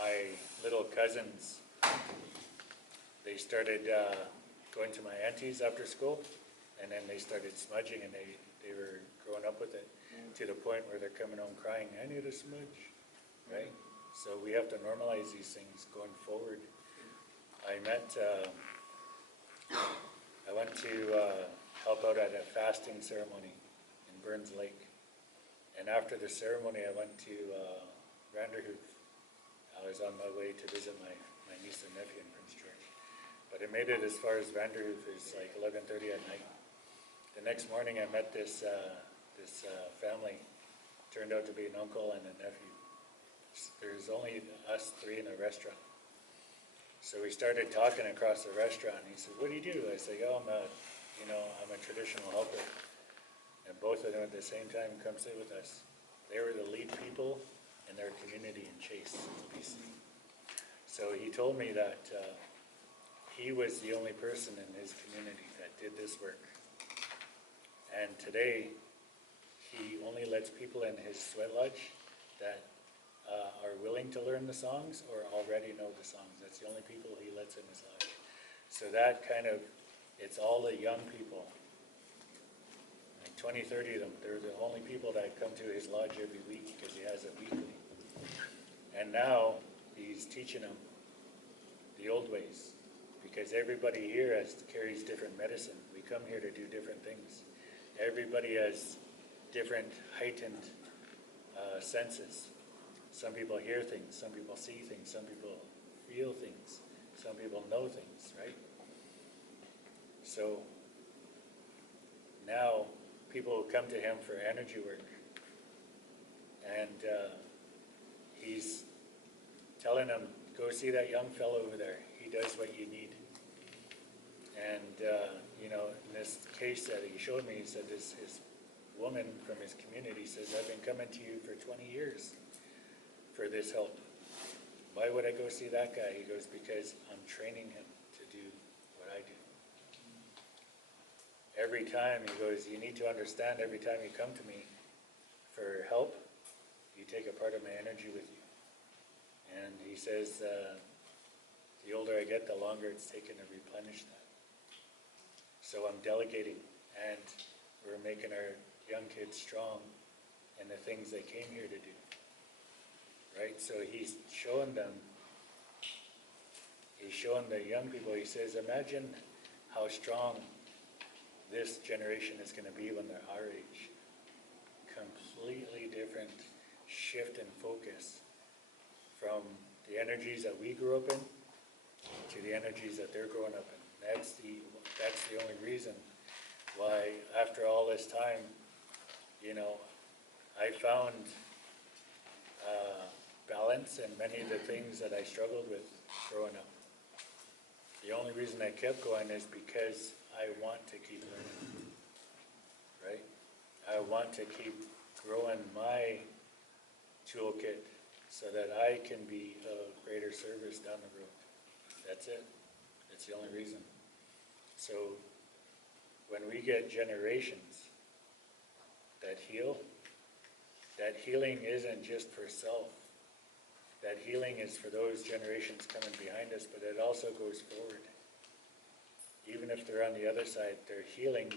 my little cousins, they started going to my auntie's after school, and then they started smudging, and they were growing up with it to the point where they're coming home crying, I need a smudge, right? So we have to normalize these things going forward. I went to help out at a fasting ceremony in Burns Lake. And after the ceremony, I went to Vanderhoof. I was on my way to visit my niece and nephew in Prince George. But I made it as far as Vanderhoof. It's like 11:30 at night. The next morning, I met this family. Turned out to be an uncle and a nephew. There's only us three in a restaurant. So we started talking across the restaurant. He said, "What do you do?" I said, "Oh, I'm a traditional helper." And both of them at the same time come sit with us. They were the lead people in their community in Chase, BC. So he told me that he was the only person in his community that did this work. And today, he only lets people in his sweat lodge that are willing to learn the songs or already know the songs. That's the only people he lets in his lodge. So that it's all the young people. 20, 30 of them. They're the only people that come to his lodge every week because he has it weekly. And now he's teaching them the old ways because everybody here carries different medicine. We come here to do different things. Everybody has different heightened senses. Some people hear things, some people see things, some people feel things, some people know things, right? So now people come to him for energy work, and he's telling them, go see that young fellow over there. He does what you need. And in this case that he showed me, he said his woman from his community says, I've been coming to you for 20 years for this help. Why would I go see that guy? He goes, because I'm training him to do what I do. Every time, he goes, you need to understand, every time you come to me for help, you take a part of my energy with you. And he says, the older I get, the longer it's taken to replenish that. So I'm delegating, and we're making our young kids strong in the things they came here to do. Right? So he's showing the young people, he says, imagine how strong this generation is going to be when they're our age. Completely different shift in focus from the energies that we grew up in to the energies that they're growing up in. That's the only reason why, after all this time, I found balance in many of the things that I struggled with growing up. The only reason I kept going is because I want to keep learning, right? I want to keep growing my toolkit so that I can be of greater service down the road. That's it. That's the only reason. So when we get generations that heal, that healing isn't just for self. That healing is for those generations coming behind us, but it also goes forward. Even if they're on the other side, they're healing